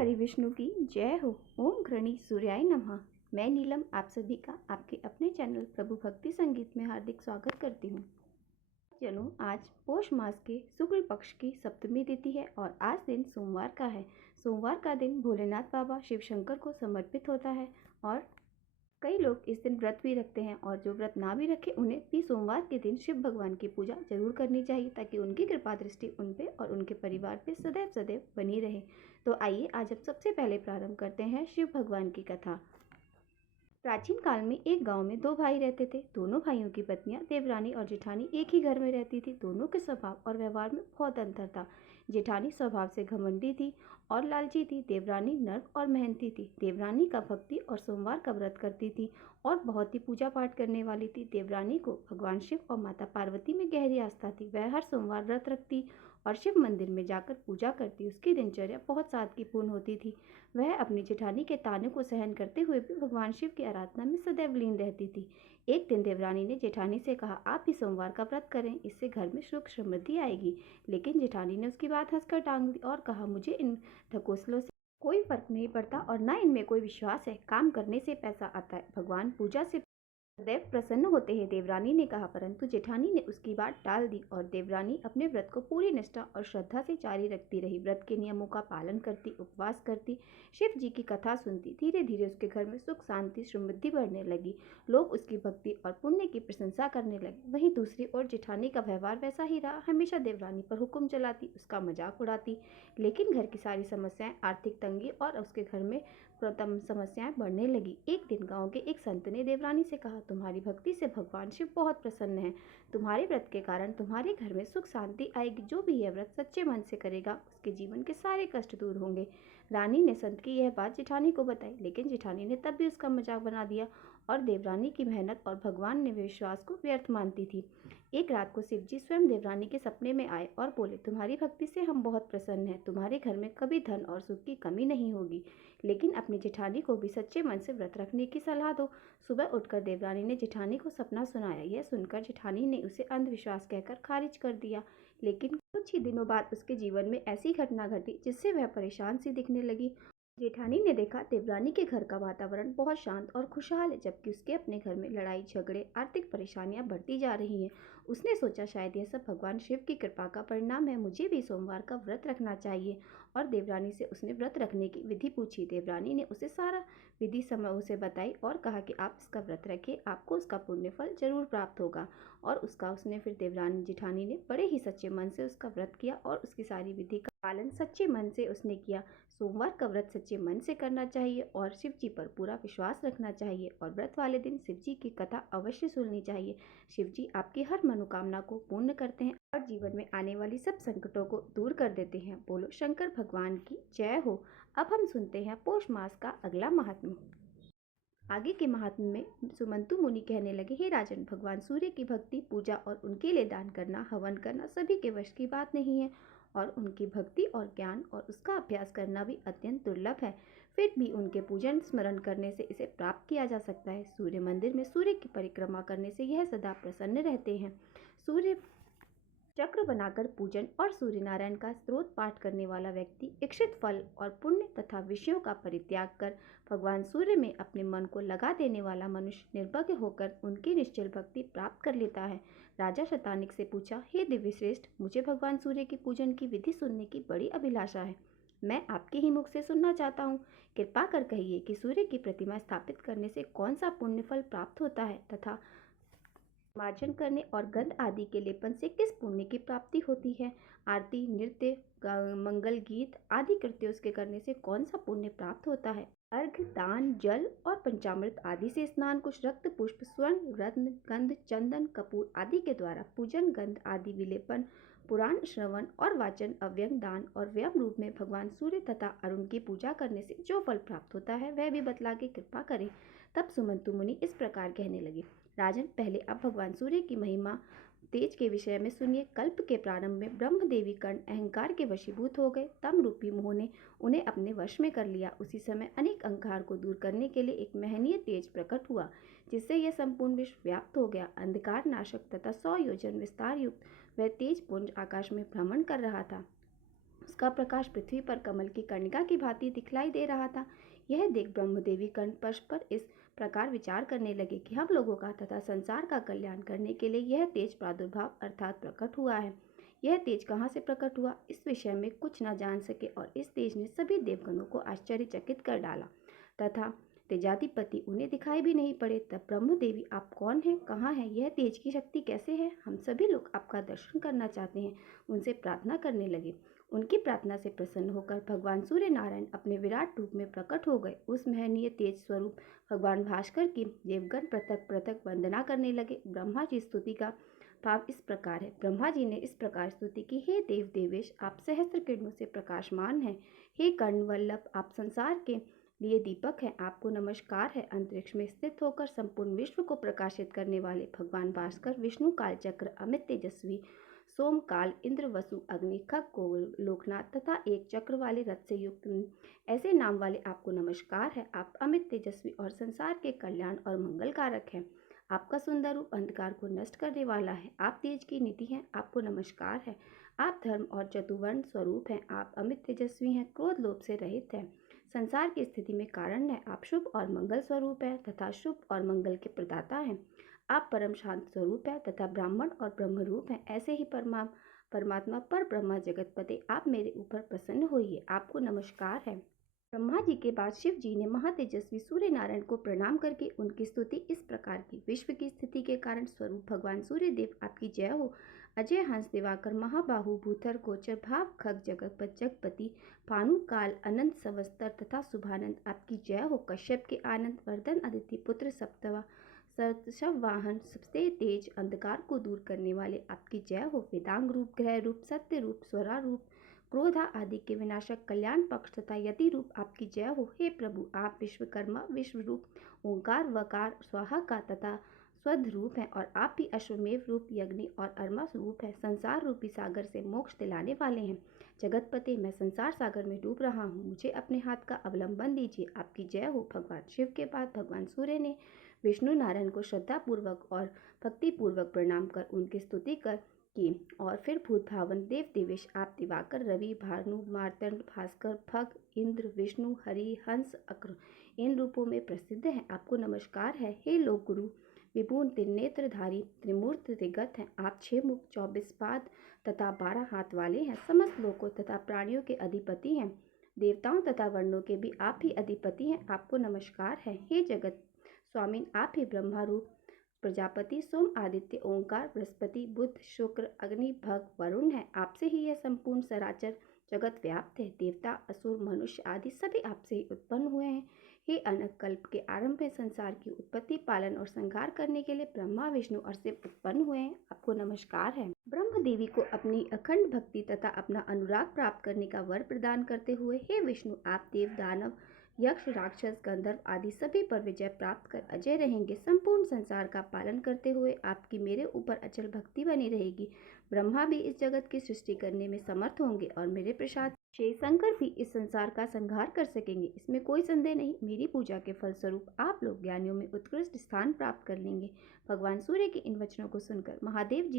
हरि विष्णु की जय हो। ओम घृणी सूर्याय नमः। मैं नीलम आप सभी का आपके अपने चैनल प्रभु भक्ति संगीत में हार्दिक स्वागत करती हूँ। जनों, आज पौष मास के शुक्ल पक्ष की सप्तमी तिथि है और आज दिन सोमवार का है। सोमवार का दिन भोलेनाथ बाबा शिव शंकर को समर्पित होता है और कई लोग इस दिन व्रत भी रखते हैं और जो व्रत ना भी रखे उन्हें भी सोमवार के दिन शिव भगवान की पूजा जरूर करनी चाहिए ताकि उनकी कृपा दृष्टि उन पे और उनके परिवार पे सदैव सदैव बनी रहे। तो आइए आज अब सबसे पहले प्रारंभ करते हैं शिव भगवान की कथा। प्राचीन काल में एक गांव में दो भाई रहते थे। दोनों भाइयों की पत्नियां देवरानी और जेठानी एक ही घर में रहती थी। दोनों के स्वभाव और व्यवहार में बहुत अंतर था। जेठानी स्वभाव से घमंडी थी और लालची थी। देवरानी नर्म और मेहनती थी। देवरानी का भक्ति और सोमवार का व्रत करती थी और बहुत ही पूजा पाठ करने वाली थी। देवरानी को भगवान शिव और माता पार्वती में गहरी आस्था थी। वह हर सोमवार व्रत रखती और शिव मंदिर में जाकर पूजा करती। उसकी दिनचर्या बहुत सादगीपूर्ण होती थी। वह अपनी जेठानी के ताने को सहन करते हुए भी भगवान शिव की आराधना में सदैव लीन रहती थी। एक दिन देवरानी ने जेठानी से कहा, आप भी सोमवार का व्रत करें, इससे घर में सुख समृद्धि आएगी। लेकिन जेठानी ने उसकी बात हंसकर टांग दी और कहा, मुझे इन ढकोसलों से कोई फर्क नहीं पड़ता और ना इनमें कोई विश्वास है। काम करने से पैसा आता है, भगवान पूजा से सदैव प्रसन्न होते हैं, देवरानी ने कहा। परंतु जेठानी ने उसकी बात टाल दी और देवरानी अपने व्रत को पूरी निष्ठा और श्रद्धा से जारी रखती रही। व्रत के नियमों का पालन करती, उपवास करती, शिव जी की कथा सुनती। धीरे धीरे उसके घर में सुख शांति समृद्धि बढ़ने लगी। लोग उसकी भक्ति और पुण्य की प्रशंसा करने लगे। वहीं दूसरी ओर जेठानी का व्यवहार वैसा ही रहा। हमेशा देवरानी पर हुक्म चलाती, उसका मजाक उड़ाती। लेकिन घर की सारी समस्याएं, आर्थिक तंगी और उसके घर में प्रथम समस्याएं बढ़ने लगी। एक दिन गांव के एक संत ने देवरानी से कहा, तुम्हारी भक्ति से भगवान शिव बहुत प्रसन्न है। तुम्हारे व्रत के कारण तुम्हारे घर में सुख शांति आएगी। जो भी यह व्रत सच्चे मन से करेगा उसके जीवन के सारे कष्ट दूर होंगे। रानी ने संत की यह बात जेठानी को बताई, लेकिन जेठानी ने तब भी उसका मजाक बना दिया और देवरानी की मेहनत और भगवान ने विश्वास को व्यर्थ मानती थी। एक रात को शिव जी स्वयं देवरानी के सपने में आए और बोले, तुम्हारी भक्ति से हम बहुत प्रसन्न हैं। तुम्हारे घर में कभी धन और सुख की कमी नहीं होगी। लेकिन अपनी जेठानी को भी सच्चे मन से व्रत रखने की सलाह दो। सुबह उठकर देवरानी ने जेठानी को सपना सुनाया। यह सुनकर जेठानी ने उसे अंधविश्वास कहकर खारिज कर दिया। लेकिन कुछ ही दिनों बाद उसके जीवन में ऐसी घटना घटी जिससे वह परेशान सी दिखने लगी। जेठानी ने देखा देवरानी के घर का वातावरण बहुत शांत और खुशहाल है, जबकि उसके अपने घर में लड़ाई झगड़े, आर्थिक परेशानियां बढ़ती जा रही हैं। उसने सोचा, शायद यह सब भगवान शिव की कृपा का परिणाम है। मुझे भी सोमवार का व्रत रखना चाहिए। और देवरानी से उसने व्रत रखने की विधि पूछी। देवरानी ने उसे सारा विधि समय उसे बताई और कहा कि आप इसका व्रत रखिए, आपको उसका पुण्य फल जरूर प्राप्त होगा। और उसने फिर देवरानी जेठानी ने बड़े ही सच्चे मन से उसका व्रत किया और उसकी सारी विधि का पालन सच्चे मन से उसने किया। सोमवार का व्रत सच्चे मन से करना चाहिए और शिव जी पर पूरा विश्वास रखना चाहिए और व्रत वाले दिन शिव जी की कथा अवश्य सुननी चाहिए। शिव जी आपकी हर मनोकामना को पूर्ण करते हैं और जीवन में आने वाली सब संकटों को दूर कर देते हैं। बोलो शंकर भगवान की जय हो। अब हम सुनते हैं पौष मास का अगला महात्म्य। आगे के महात्म्य में सुमंतु मुनि कहने लगे, हे राजन, भगवान सूर्य की भक्ति, पूजा और उनके लिए दान करना, हवन करना सभी के वश की बात नहीं है और उनकी भक्ति और ज्ञान और उसका अभ्यास करना भी अत्यंत दुर्लभ है। फिर भी उनके पूजन स्मरण करने से इसे प्राप्त किया जा सकता है। सूर्य मंदिर में सूर्य की परिक्रमा करने से यह सदा प्रसन्न रहते हैं। सूर्य चक्र बनाकर पूजन और सूर्य नारायण का स्तोत्र पाठ करने वाला व्यक्ति इच्छित फल और पुण्य तथा विषयों का परित्याग कर भगवान सूर्य में अपने मन को लगा देने वाला मनुष्य निर्भय होकर उनकी निश्चल भक्ति प्राप्त कर लेता है। राजा शतानिक से पूछा, हे दिव्य श्रेष्ठ, मुझे भगवान सूर्य की पूजन की विधि सुनने की बड़ी अभिलाषा है। मैं आपके ही मुख से सुनना चाहता हूँ। कृपा कर कहिए कि सूर्य की प्रतिमा स्थापित करने से कौन सा पुण्य फल प्राप्त होता है तथा मार्जन करने और गंध आदि के लेपन से किस पुण्य की प्राप्ति होती है। आरती, नृत्य, मंगल गीत आदि कृत्यों के करने से कौन सा पुण्य प्राप्त होता है। अर्घ, दान, जल और पंचामृत आदि से स्नान, कुश, रक्त, पुष्प, स्वर्ण, रत्न, गंध, चंदन, कपूर आदि के द्वारा पूजन, गंध आदि विलेपन, पुराण श्रवण और वाचन, अव्यंग दान और व्यम रूप में भगवान सूर्य तथा अरुण की पूजा करने से जो फल प्राप्त होता है वह भी बतला के कृपा करें। तब सुमंतु मुनि इस प्रकार कहने लगे, राजन, पहले अब भगवान सूर्य की महिमा तेज के विषय में सुनिए। कल्प के प्रारंभ में ब्रह्म देवी कर्ण अहंकार के वशीभूत हो गए। तम रूपी मोह ने उन्हें अपने वश में कर लिया। उसी समय अनेक अहंकार को दूर करने के लिए एक महनीय तेज प्रकट हुआ, जिससे यह संपूर्ण विश्व व्याप्त हो गया। अंधकार नाशक तथा 100 योजन विस्तार युक्त वह तेज पुंज आकाश में भ्रमण कर रहा था। उसका प्रकाश पृथ्वी पर कमल की कर्णिका की भांति दिखलाई दे रहा था। यह देख ब्रह्मदेवी कंठ पर इस प्रकार विचार करने लगे कि हम लोगों का तथा संसार का कल्याण करने के लिए यह तेज प्रादुर्भाव अर्थात प्रकट हुआ है। यह तेज कहाँ से प्रकट हुआ, इस विषय में कुछ न जान सके और इस तेज ने सभी देवगणों को आश्चर्यचकित कर डाला तथा तेजाधिपति उन्हें दिखाई भी नहीं पड़े। तब ब्रह्मदेवी, आप कौन हैं, कहाँ हैं, यह तेज की शक्ति कैसे है, हम सभी लोग आपका दर्शन करना चाहते हैं, उनसे प्रार्थना करने लगे। उनकी प्रार्थना से प्रसन्न होकर भगवान सूर्य नारायण अपने विराट रूप में प्रकट हो गए। उस महनीय तेज स्वरूप भगवान भास्कर की देवगण पृथक पृथक वंदना करने लगे। ब्रह्मा जी स्तुति का भाव इस प्रकार है। ब्रह्मा जी ने इस प्रकार स्तुति की, हे देव देवेश, आप सहस्त्र किरणों से प्रकाशमान हैं। हे कर्ण वल्लभ, आप संसार के लिए दीपक है, आपको नमस्कार है। अंतरिक्ष में स्थित होकर संपूर्ण विश्व को प्रकाशित करने वाले भगवान भास्कर विष्णु काल चक्र अमित तेजस्वी सोम काल इंद्र वसु अग्नि खग कोल लोकनाथ तथा एक चक्र वाले रथ से युक्त ऐसे नाम वाले आपको नमस्कार है। आप अमित तेजस्वी और संसार के कल्याण और मंगल कारक हैं। आपका सुंदर रूप अंधकार को नष्ट करने वाला है। आप तेज की नीति हैं, आपको नमस्कार है। आप धर्म और चतुवर्ण स्वरूप हैं। आप अमित तेजस्वी हैं, क्रोध लोभ से रहित हैं, संसार की स्थिति में कारण है। आप शुभ और मंगल स्वरूप है तथा शुभ और मंगल के प्रदाता हैं। आप परम शांत स्वरूप है तथा ब्राह्मण और ब्रह्म रूप हैं। ऐसे ही परमात्मा पर ब्रह्मा जगतपति, आप मेरे ऊपर प्रसन्न होइए, आपको नमस्कार है। ब्रह्मा जी के बाद शिव जी ने महातेजस्वी सूर्य नारायण को प्रणाम करके उनकी स्तुति इस प्रकार की, विश्व की स्थिति के कारण स्वरूप भगवान सूर्य देव, आपकी जय हो। अजय हंस दिवाकर महाबाहु भूधर गोचर भाव खग जगतपति भानु काल अनंत सवस्तर तथा शुभानंद, आपकी जय हो। कश्यप के आनंद वर्धन अदिति पुत्र सप्तवा शव वाहन सबसे तेज अंधकार को दूर करने वाले, आपकी जय हो। वेदांग रूप ग्रह रूप सत्य रूप स्वरा रूप क्रोधा आदि के विनाशक कल्याण पक्ष तथा यति रूप, आपकी जय हो। हे प्रभु, आप विश्वकर्मा विश्व रूप ओंकार वकार स्वाहा का तथा स्वध रूप हैं और आप भी अश्वमेव रूप यज्ञ और अर्मा रूप है, संसार रूपी सागर से मोक्ष दिलाने वाले हैं। जगतपति, मैं संसार सागर में डूब रहा हूँ, मुझे अपने हाथ का अवलंबन दीजिए, आपकी जय हो। भगवान शिव के बाद भगवान सूर्य ने विष्णु नारायण को श्रद्धापूर्वक और भक्तिपूर्वक प्रणाम कर उनकी स्तुति कर की और फिर भूत भावन देव देवेश, आप दिवाकर रवि भानु मार्तंड भास्कर भग इंद्र विष्णु हरि हंस अक्र इन रूपों में प्रसिद्ध हैं, आपको नमस्कार है। हे लोक गुरु विभुन त्रिनेत्रधारी त्रिमूर्ति त्रिगत हैं, आप 6 मुख 24 पाद तथा 12 हाथ वाले हैं, समस्त लोकों तथा प्राणियों के अधिपति हैं, देवताओं तथा वर्णों के भी आप ही अधिपति हैं, आपको नमस्कार है। हे जगत स्वामी, आप ही ब्रह्मा रूप प्रजापति सोम आदित्य ओंकार बृहस्पति बुध शुक्र अग्नि भग वरुण है, आपसे ही यह संपूर्ण सराचर जगत व्याप्त है। देवता असुर मनुष्य आदि सभी आपसे ही उत्पन्न हुए हैं। हे अनंत कल्प के आरंभ में संसार की उत्पत्ति पालन और संहार करने के लिए ब्रह्मा विष्णु और शिव उत्पन्न हुए हैं, आपको नमस्कार है। ब्रह्म देवी को अपनी अखंड भक्ति तथा अपना अनुराग प्राप्त करने का वर प्रदान करते हुए, हे विष्णु, आप देव दानव यक्ष राक्षस गंधर्व आदि सभी पर विजय प्राप्त कर अजय रहेंगे। संपूर्ण संसार का पालन करते हुए आपकी मेरे ऊपर अचल भक्ति बनी रहेगी। ब्रह्मा भी इस जगत की सृष्टि करने में समर्थ होंगे और मेरे प्रसाद से शंकर भी इस संसार का संहार कर सकेंगे, इसमें कोई संदेह नहीं। मेरी पूजा के फलस्वरूप आप लोग ज्ञानियों में उत्कृष्ट स्थान प्राप्त कर लेंगे। भगवान सूर्य के इन वचनों को सुनकर महादेव जी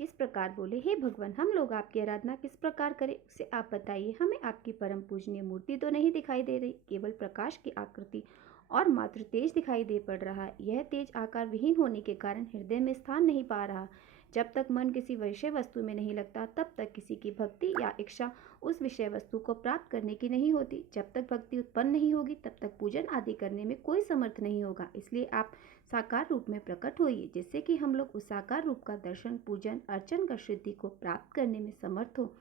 इस प्रकार बोले, हे भगवान, हम लोग आपकी आराधना किस प्रकार करें, उसे आप बताइए। हमें आपकी परम पूजनीय मूर्ति तो नहीं दिखाई दे रही, केवल प्रकाश की आकृति और मात्र तेज दिखाई दे पड़ रहा है। यह तेज आकार विहीन होने के कारण हृदय में स्थान नहीं पा रहा। जब तक मन किसी विषय वस्तु में नहीं लगता तब तक किसी की भक्ति या इच्छा उस विषय वस्तु को प्राप्त करने की नहीं होती। जब तक भक्ति उत्पन्न नहीं होगी तब तक पूजन आदि करने में कोई समर्थ नहीं होगा। इसलिए आप साकार रूप में प्रकट होइए, जिससे कि हम लोग उस साकार रूप का दर्शन पूजन अर्चन कर सिद्धि को प्राप्त करने में समर्थ हो।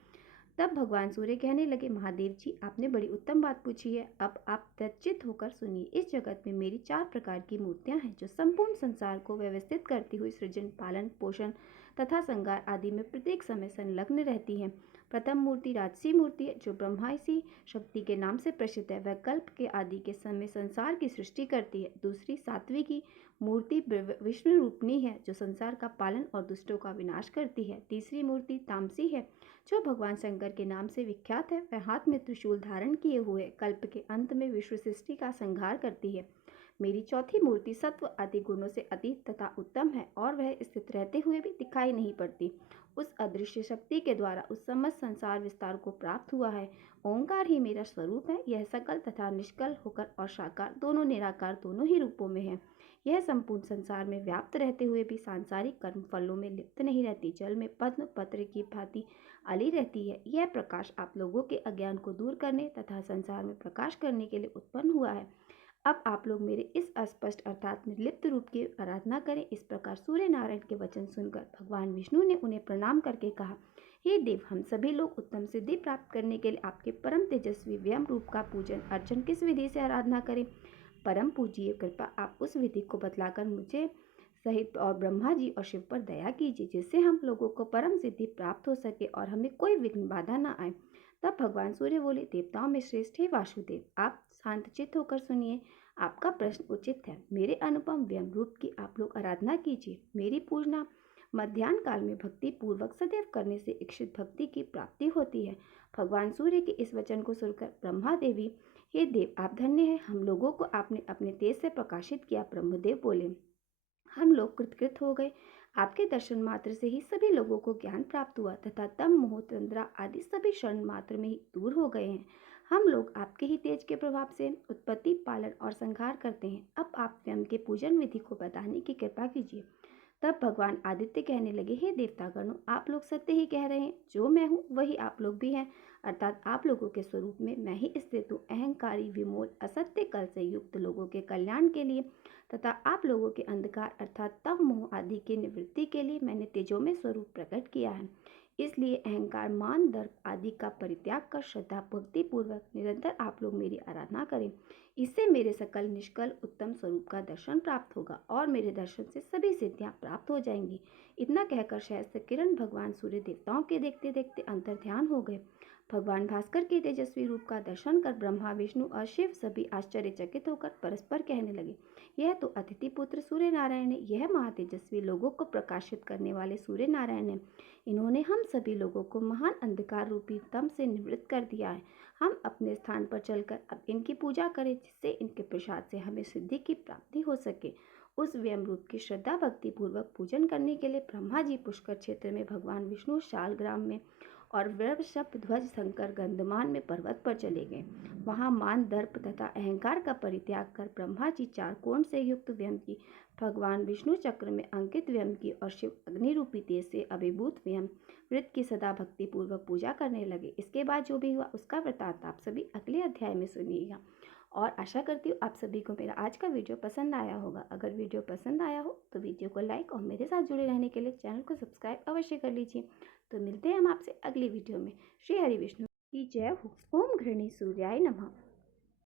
तब भगवान सूर्य कहने लगे, महादेव जी, आपने बड़ी उत्तम बात पूछी है, अब आप तच्चित होकर सुनिए। इस जगत में मेरी 4 प्रकार की मूर्तियां हैं जो संपूर्ण संसार को व्यवस्थित करती हुई सृजन पालन पोषण तथा संगार आदि में प्रत्येक समय संलग्न रहती हैं। प्रथम मूर्ति राजसी मूर्ति है जो ब्रह्मासी शक्ति के नाम से प्रसिद्ध है, वह कल्प के आदि के समय संसार की सृष्टि करती है। दूसरी सात्विकी मूर्ति विष्णु रूपनी है जो संसार का पालन और दुष्टों का विनाश करती है। तीसरी मूर्ति तामसी है जो भगवान शंकर के नाम से विख्यात है, वह हाथ में त्रिशूल धारण किए हुए कल्प के अंत में विश्व सृष्टि का संहार करती है। मेरी चौथी मूर्ति सत्व आदि गुणों से अतीत तथा उत्तम है और वह स्थित रहते हुए भी दिखाई नहीं पड़ती। उस अदृश्य शक्ति के द्वारा उस समस्त संसार विस्तार को प्राप्त हुआ है। ओंकार ही मेरा स्वरूप है। यह सकल तथा निष्कल होकर और साकार दोनों निराकार दोनों ही रूपों में है। यह संपूर्ण संसार में व्याप्त रहते हुए भी सांसारिक कर्म फलों में लिप्त नहीं रहती, जल में पद्म पत्र की भांति अली रहती है। यह प्रकाश आप लोगों के अज्ञान को दूर करने तथा संसार में प्रकाश करने के लिए उत्पन्न हुआ है। अब आप लोग मेरे इस अस्पष्ट अर्थात निर्लिप्त रूप की आराधना करें। इस प्रकार सूर्य नारायण के वचन सुनकर भगवान विष्णु ने उन्हें प्रणाम करके कहा, हे देव, हम सभी लोग उत्तम सिद्धि प्राप्त करने के लिए आपके परम तेजस्वी व्यम रूप का पूजन अर्चन किस विधि से आराधना करें। परम पूज्य कृपा आप उस विधि को बतलाकर मुझे सहित और ब्रह्मा जी और शिव पर दया कीजिए, जिससे हम लोगों को परम सिद्धि प्राप्त हो सके और हमें कोई विघ्न बाधा न आए। तब भगवान सूर्य बोले, देवताओं में श्रेष्ठ है वासुदेव, आप शांतचित्त होकर सुनिए। आपका प्रश्न उचित है। मेरे अनुपम व्यम रूप की आप लोग आराधना कीजिए। मेरी पूजना मध्याह्न काल में भक्ति पूर्वक सदैव करने से इच्छित भक्ति की प्राप्ति होती है। भगवान सूर्य के इस वचन को सुनकर ब्रह्मा देवी, हे देव, आप धन्य हैं, हम लोगों को आपने अपने तेज से प्रकाशित किया। ब्रह्मदेव बोले, हम लोग कृतकृत हो गए। आपके दर्शन मात्र से ही सभी लोगों को ज्ञान प्राप्त हुआ तथा तम मोह तंद्रा आदि सभी क्षण मात्र में ही दूर हो गए हैं। हम लोग आपके ही तेज के प्रभाव से उत्पत्ति, पालन और संहार करते हैं। अब आप स्वयं के पूजन विधि को बताने की कृपा कीजिए। तब भगवान आदित्य कहने लगे, हे देवतागणों, आप लोग सत्य ही कह रहे हैं। जो मैं हूँ वही आप लोग भी हैं, अर्थात आप लोगों के स्वरूप में मैं ही स्थित हूँ। अहंकारी, विमूल, असत्य कल से युक्त लोगों के कल्याण के लिए तथा आप लोगों के अंधकार अर्थात तम मोह आदि की निवृत्ति के लिए मैंने तेजोमय स्वरूप प्रकट किया है। इसलिए अहंकार, मान, दर्प आदि का परित्याग कर श्रद्धा भक्ति पूर्वक निरंतर आप लोग मेरी आराधना करें। इससे मेरे सकल निष्कल उत्तम स्वरूप का दर्शन प्राप्त होगा और मेरे दर्शन से सभी सिद्धियां प्राप्त हो जाएंगी। इतना कहकर सहस्त्र किरण भगवान सूर्य देवताओं के देखते देखते अंतर्ध्यान हो गए। भगवान भास्कर के तेजस्वी रूप का दर्शन कर ब्रह्मा, विष्णु और शिव सभी आश्चर्यचकित होकर परस्पर कहने लगे, यह तो अतिथि पुत्र सूर्य नारायण है। यह महातेजस्वी लोगों को प्रकाशित करने वाले सूर्य नारायण है। इन्होंने हम सभी लोगों को महान अंधकार रूपी तम से निवृत्त कर दिया है। हम अपने स्थान पर चलकर अब इनकी पूजा करें, जिससे इनके प्रसाद से हमें सिद्धि की प्राप्ति हो सके। उस व्यम रूप की श्रद्धा भक्ति पूर्वक पूजन करने के लिए ब्रह्मा जी पुष्कर क्षेत्र में, भगवान विष्णु शालग्राम में और वृषभ ध्वज शंकर गंधमान में पर्वत पर चले गए। वहां मान, दर्प तथा अहंकार का परित्याग कर ब्रह्मा जी चार कोण से युक्त व्यम की, भगवान विष्णु चक्र में अंकित व्यम की और शिव अग्नि रूपी तेज से अभिभूत व्यम वृत्त की सदा भक्ति पूर्वक पूजा करने लगे। इसके बाद जो भी हुआ उसका वृतांत आप सभी अगले अध्याय में सुनिएगा। और आशा करती हूँ आप सभी को मेरा आज का वीडियो पसंद आया होगा। अगर वीडियो पसंद आया हो तो वीडियो को लाइक और मेरे साथ जुड़े रहने के लिए चैनल को सब्सक्राइब अवश्य कर लीजिए। तो मिलते हैं हम आपसे अगली वीडियो में। श्री हरि विष्णु की जय हो। ओम घृणी सूर्याय नमः।